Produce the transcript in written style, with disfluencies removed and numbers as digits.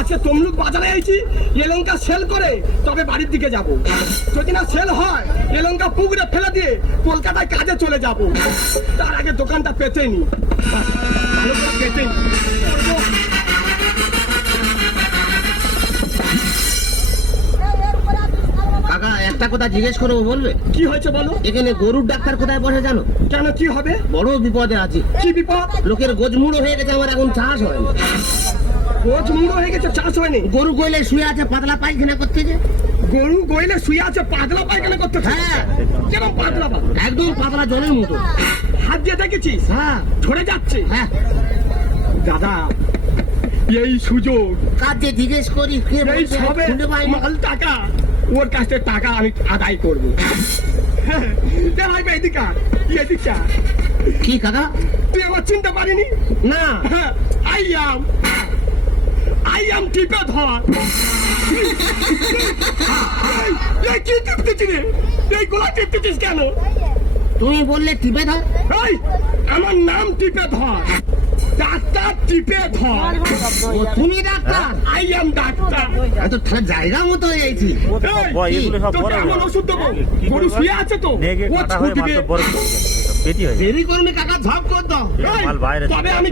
আজকে তমলুক বাজারে আইছি এ লঙ্কা সেল করে তবে বাড়ির দিকে যাব। যদি না সেল হয় এ লঙ্কা পুকুরে ফেলে দিয়ে কলকাতায় কাজে চলে যাব। তার আগে দোকানটা পেতে নি, ভালো করে পেতে নি। কাকা একটা কথা জিজ্ঞেস করবো, বলবে? কি হয়েছে বলো? এখানে গরুর ডাক্তার কোথায় বসে জানো? কেন, কি হবে? বড় বিপদে আছি। কি বিপদ? লোকের গোজমুড়ো হয়ে গেছে, আমার এখন চাষ হয় না। রোজ মুড়ো হয়ে গেছে, চাষ হয়নি। গরু গইলে শুয়ে আছে পাতলা পায়খানা করতেছে। গরু গইলে শুয়ে আছে পাতলা পায়খানা করতে? হ্যাঁ। কেমন পাতলা পা? একদম পাতলা জলের মতো। হাত দিয়ে দেখেছিস? হ্যাঁ ঝরে যাচ্ছে। হ্যাঁ। দাদা এই সুযোগ, কাজে জিজ্ঞেস করি কে এই বলছে, সবে শুনতে পাই না। মাল টাকা, ওর কাছ থেকে টাকা আমি আদায় করবো। এদিকে কি কাকা? তুই আমার চিনতে পারিনি? না। আই আম টিপে ধর। এই কি টিপতেছিস রে? এই গোলা টিপতেছিস কেন? তুমি বললে টিপে ধর। এই আমার নাম টিপে ধর, ডাক্তার টিপে ধর। ও তুমি ডাক্তার? I am doctor. এত জায়গা মতো হয়ে গেছি। তোকে এমন ওষুধ দেবো, গরু শুয়ে আছে তো ও ছুটবে। পেটি হয়ে দেরি করবি কাকা, ঝপ কর দাও। মাল বাইরে তবে আমি